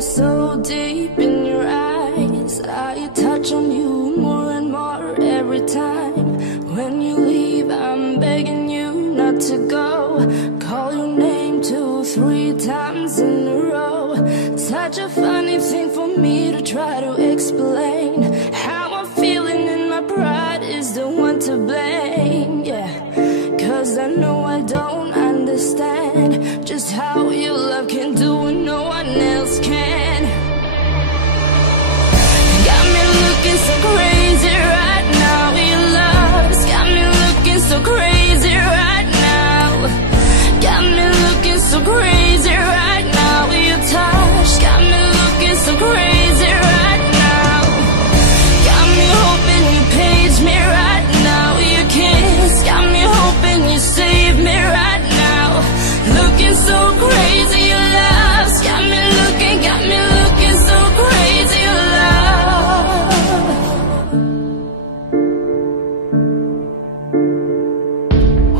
so deep in your eyes. I touch on you more and more every time. When you leave, I'm begging you not to go. Call your name 2, 3 times in a row. Such a funny thing for me to try to explain. How I'm feeling and my pride is the one to blame. Yeah, 'cause I know I don't understand just how your love can do what no one else can. Got me looking so crazy right now. Your love's got me looking so crazy right now. Got me looking so crazy right now. Your touch got me looking so crazy right now. Got me hoping you page me right now. Your kiss got me hoping you save me right now. Looking so crazy, your love's got me looking so crazy, your love.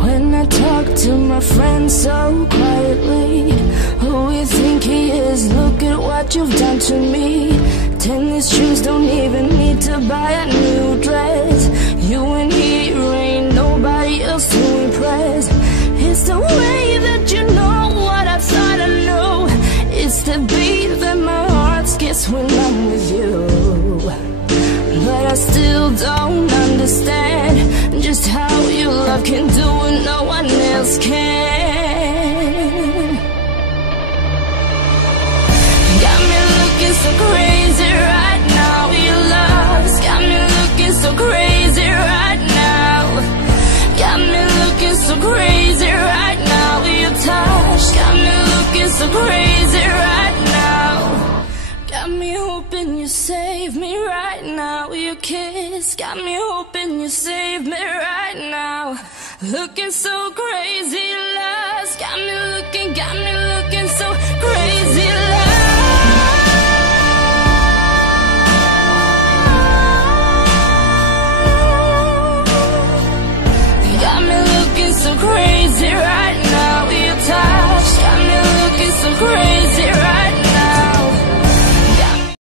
When I talk to my friends so quietly, who you think he is? Look at what you've done to me. Tennis shoes, don't even need to buy a new dress. You and he ain't nobody else to impress. It's the way that you know what I thought I knew. It's the beat that my heart skips when I'm with you. But I still don't understand just how your love can do what no one else can. Got me looking so crazy right now. Your love's got me looking so crazy right now. Got me looking so crazy right now. Your touch got me looking so crazy right now. Got me hoping you save me right now. Your kiss got me hoping you save me right now. Looking so crazy, love's got me looking